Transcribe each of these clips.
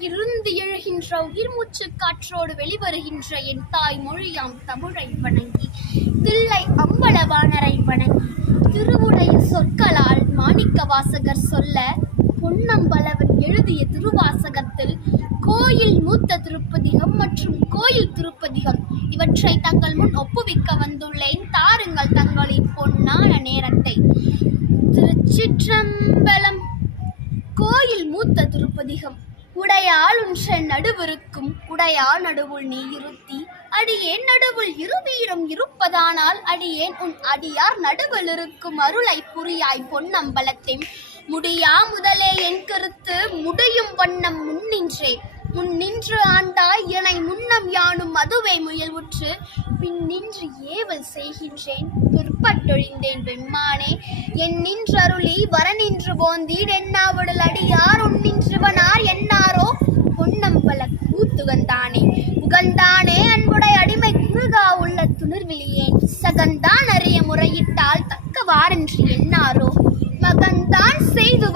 இருந்து எழுகின்ற உயிர் மூச்சு காற்றோடு வெளிவருகின்ற என் தாய் மொழியாம் தமிழை வணங்கி தில்லை அம்பலவானரை வணங்கி திருவுடைய சொற்களால் மாணிக்க வாசகர் சொல்ல பொன்னம்பலவன் எழுதிய திருவாசகத்தில் கோயில் மூத்த திருப்பதிகம் மற்றும் கோயில் திருப்பதிகம் இவற்றை தங்கள் முன் ஒப்புவிக்க வந்துள்ளேன். தாருங்கள் தங்களின் பொன்னான நேரத்தை. திருச்சிற்றம்பலம் கோயில் மூத்த திருப்பதிகம். உடையாள் உன்ற நடுவிருக்கும். உடையா நடுவுள் நீ இருத்தி. அடியேன் நடுவுள் இருவீரும் இருப்பதானால் அடியேன் உன் அடியார் நடுவில் இருக்கும் அருளை புரியாய் பொன்னம்பலத்தை முடியா முதலே என் கருத்து முடியும் வண்ணம் முன்னின்றே. முன் நின்று ஆண்டாய் எனை முன்னம் யானும் மதுவை முயல்வுற்று பின் நின்று ஏவல் செய்கின்றேன். பிற்பட்டொழிந்தேன் வெம்மானே என் நின்றருளி வர நின்று போந்தீர். என்னாவிடல் அடியார் உன் நின்றுவனார் என்னாரோ? பொன்னம்பல கூத்துகந்தானே உகந்தானே அன்புடை அடிமை குறுகா உள்ள துணிர்விழியேன் சகந்தான் அறிய முறையிட்டால் தக்கவாரென்று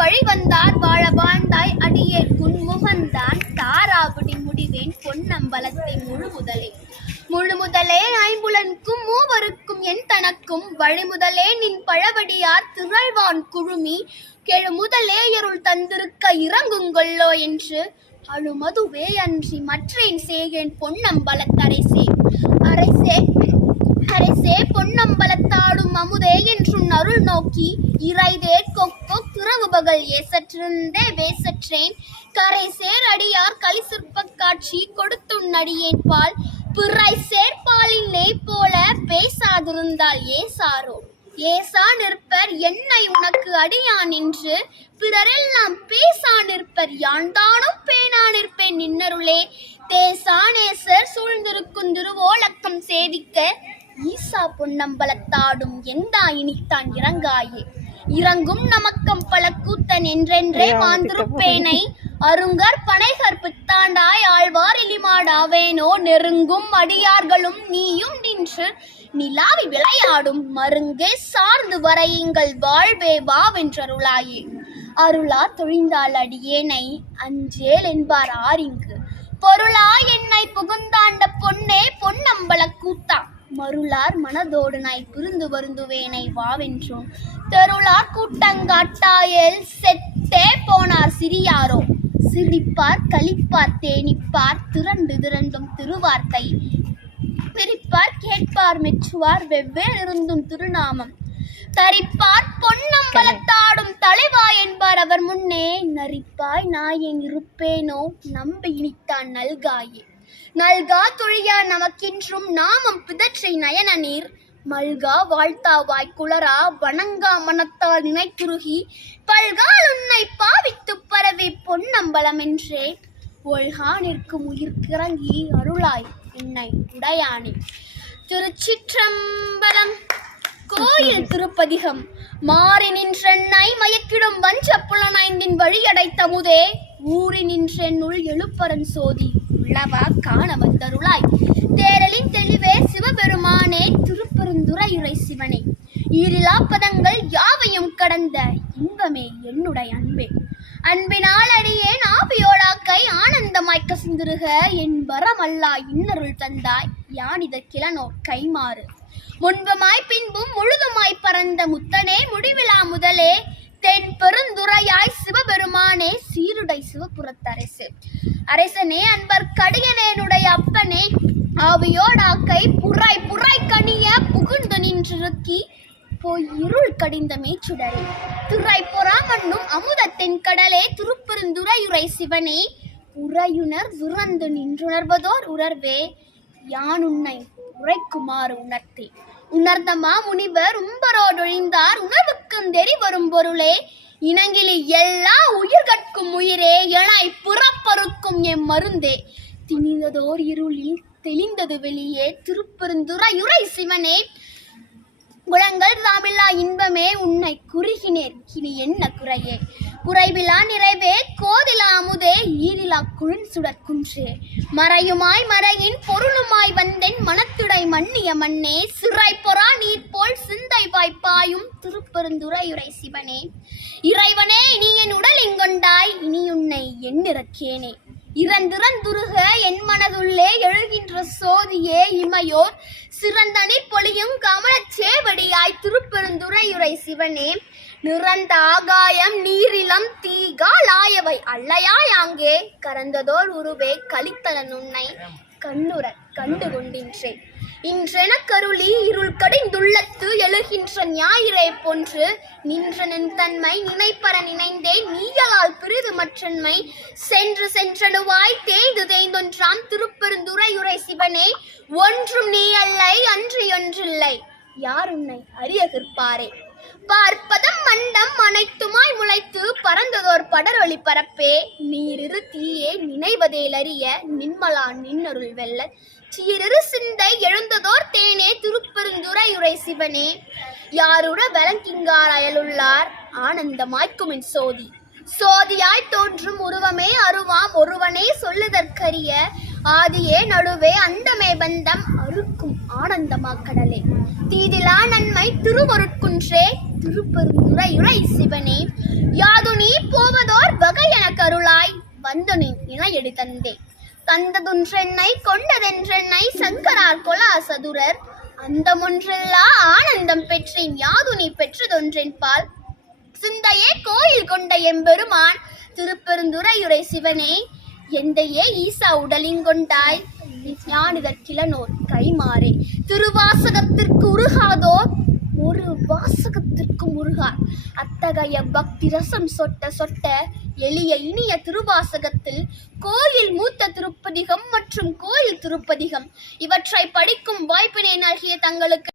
வழி வந்தார் வாழ வாழ்ந்தாய் அடியே குன்முகந்தான். தாராபடி முடிவேன் பொன்னம்பலத்தை முழு முதலே முழு முதலே ஐம்புலனுக்கும் மூவருக்கும் என் தனக்கும் வழிமுதலே நின் பழவடியார் திரள்வான் குழுமி. கெழு முதலே எருள் தந்திருக்க இறங்குங்கொள்ளோ என்று அழுமதுவே அன்றி மற்றேன் சேகேன் பொன்னம்பலத்தரைசே அரசே அரசே பொன்னம்பலத்தாடும் அமுதே என்று அருள் நோக்கி இறைதே கொக்கோ துறவு பகல் ஏசற்றிருந்தே வேசற்றேன். கரை சேர் அடியார் களி சிற்ப காட்சி கொடுத்துன் அடியேன் பால் பிறை சேர்பாலின் நெய் போல பேசாதிருந்தால் ஏசாரோ? ஏசா நிற்பர் என்னை உனக்கு அடியான் என்று. பிறரெல்லாம் பேசா நிற்பர் யான் தானும் பேணா நிற்பேன் நின்னருளே. தேசானேசர் சூழ்ந்திருக்கும் திருவோலக்கம் சேவிக்க ஈசா பொன்னம்பலத்தாடும் எந்தா இனித்தான் இறங்காயே? இறங்கும் நமக்கம் பல கூத்தன் என்றென்றே மாந்திருப்பேனை அருங்கர் பனைகர் பித்தாண்டாய் ஆழ்வார் இலிமாடாவேனோ நெருங்கும் அடியார்களும் நீயும் நின்று நிலாவி விளையாடும் மருங்கே சார்ந்து வரையுங்கள் வாழ்வே வாவென்றருளாயே. அருளா தொழிந்தாள் அடியேனை அஞ்சேல் என்பார் ஆரிங்கு. பொருளா என்னை புகுந்தாண்ட பொன்னே பொன்னம்பல மருளார் மனதோடு நாய் புரிந்து வருந்துவேனை வாவென்றோம். தெருளார் கூட்டங்காட்டாயல் செத்தே போனார் சிறியாரோ. சிரிப்பார் கலிப்பார் தேனிப்பார் திரண்டு திரண்டும் திருவார்த்தை. பிரிப்பார் கேட்பார் மெச்சுவார் வெவ்வேறு இருந்தும் திருநாமம். தரிப்பார் பொன்னம்பலத்தாடும் தலைவா என்பார் அவர் முன்னே. நரிப்பாய் நாயன் இருப்பேனோ? நம்பி இனித்தான் நல்காயே. நல்கா தொழியா நமக்கின்றும் நாமம் பிதற்றை நயன நீர். மல்கா வாழ்த்தாவாய் குளரா வணங்கா மனத்தால் நினைக்குருகி பல்கால் உன்னை பாவித்து பரவி பொன்னம்பலம் என்றே. ஒழ்கா நிற்கும் உயிர்க்கிறங்கி அருளாய் என்னை உடையானே. திருச்சிற்றம்பலம் கோயில் திருப்பதிகம். மாறி நின்றென்னை மயக்கிடும் வஞ்ச புலனைந்தின் வழியடைத்தமுதே. ஊறி நின்றென்னுள் எழுப்பரன் சோதி. உள்ளவா காண வந்தருளாய். தேரலின் தெளிவே சிவபெருமானே திருப்பெருந்துரையுரை சிவனே ஈரிலா பதங்கள் யாவையும் கடந்த இன்பமே என்னுடைய அன்பே. அன்பினால் அடியேன் ஆவியோடாக்கை ஆனந்தமாய் கசிந்துருக. என் வரமல்லா இன்னருள் தந்தாய் யானிதற்கிலனோ கைமாறு முன்பமாய் பின்பும் முழுதுமாய் பறந்த முத்தனே முடிவிழா முதலே தென் பெருந்துரையாய் சிவபெருமானே சீருடை சிவபுரத்தரசு அரசனே அன்பர் கடியனேனுடைய அப்பனே ஆவியோடாக்கை புறாய் புறாய் கனிய புகுந்து நின்றிருக்கி போய் இருள் கடிந்த மேச்சுடரே. துறை பொறாமண்ணும் அமுதத்தின் கடலே திருப்பெருந்துரையுரை சிவனே உறையுணர் உறந்து நின்றுணர்வதோர் உணர்வே யான் உன்னை உரைக்குமாறு உணர்த்தேன் உணர்ந்த மாமுனிவர் உம்பரோடொழிந்தார். உணர்வுக்கும் தெரி வரும் பொருளே இனங்கிலி எல்லா உயிர்கட்கும் உயிரே எனை புறப்பறுக்கும் எம் மருந்தே. திணிந்ததோர் இருளில் தெளிந்தது வெளியே திருப்பெருந்துரையுரை சிவனே. குளங்கள் தாமில்லா இன்பமே உன்னை குறுகினேர். இனி என்ன குறையே? குறைவிலா நிறைவே ஈரிலா சுடற்குன்றே மறையுமாய் மறையின் பொருளுமாய் வந்தென் மனத்துடை மன்னிய மண்ணே சிறை பொறா நீர் போல் சிந்தை வாய்ப்பாயும் திருப்பெருந்துரையுரை சிவனே. இறைவனே நீ என் உடல் இங்கொண்டாய் இனி உன்னை எண்ணிறக்கேனே இறந்திறந்துருக என் மனதுள்ளே எழுகின்ற சோதியே இமையோர். சிறந்தனி பொழியும் கமலச் சேவடியாய் திருப்பெருந்துரையுரை சிவனே. நிறந்த ஆகாயம் நீரிலம் தீகாலாயவை அல்லையாய் அங்கே கரந்ததோர் உருவே கலித்தலன் உன்னை. கண்ணுற கண்டு கொண்டின்றேன். இன்றென கருளி இருள் கடிந்து ஞாயிறை போன்று நின்ற நின் தன்மை நினைப்பற நினைந்தேன் நீயலால் பிரிது மற்றன்மை. சென்று சென்றனுவாய் தேய்ந்து தேய்ந்தொன்றாம் திருப்பெருந்துரையுரை சிவனே ஒன்றும் நீ அல்லை அன்று ஒன்றில்லை யார் உன்னை அறிய கற்பாரே பார்ப்பதம் மண்டம் அனைத்துமாய் முளைத்து பறந்ததோர் படரொளி பரப்பே. நீரிரு தீயே நினைவதேலறிய நின்மலா நின்னருள் வெல்ல. சீரிரு சிந்தை எழுந்ததோர் தேனே திருப்பெருந்துரையுரை சிவனே. யாருட வலங்கிங்கார் அயலுள்ளார் ஆனந்தமாய்க்குமின் சோதி. சோதியாய் தோன்றும் உருவமே அருவாம் ஒருவனே சொல்லுதற்கரிய ஆதியே நடுவே அந்தமே பந்தம் அறுக்கும் ஆனந்தமா கடலே. தீதிலா நன்மை திருவருட்குன்றே திருப்பெருந்துரையுரை சிவனே யாது நீ போவதோர் வகை என கருளாய் வந்து நீ இணையடி தந்தே. தந்ததொன்றென்னை கொண்டதென்றென்னை சங்கரார் கொலா சதுரர் அந்தமொன்றெல்லா ஆனந்தம் பெற்றேன் யாது நீ பெற்றதொன்றென் பால். சிந்தையே கோயில் கொண்ட எம்பெருமான் திருப்பெருந்துரையுரை சிவனே எந்தையே ஈசா உடலிங்கொண்டாய் ஞானிதற்கிலனோர் கைமாறே திருவாசகத்திற்கு உருகாதோர் ஒரு வாசகத்திற்கு முருகார். அத்தகைய பக்தி ரசம் சொட்ட சொட்ட எளிய இனிய திருவாசகத்தில் கோயில் மூத்த திருப்பதிகம் மற்றும் கோயில் திருப்பதிகம். இவற்றை படிக்கும் வாய்ப்பினை நல்கிய தங்களுக்கு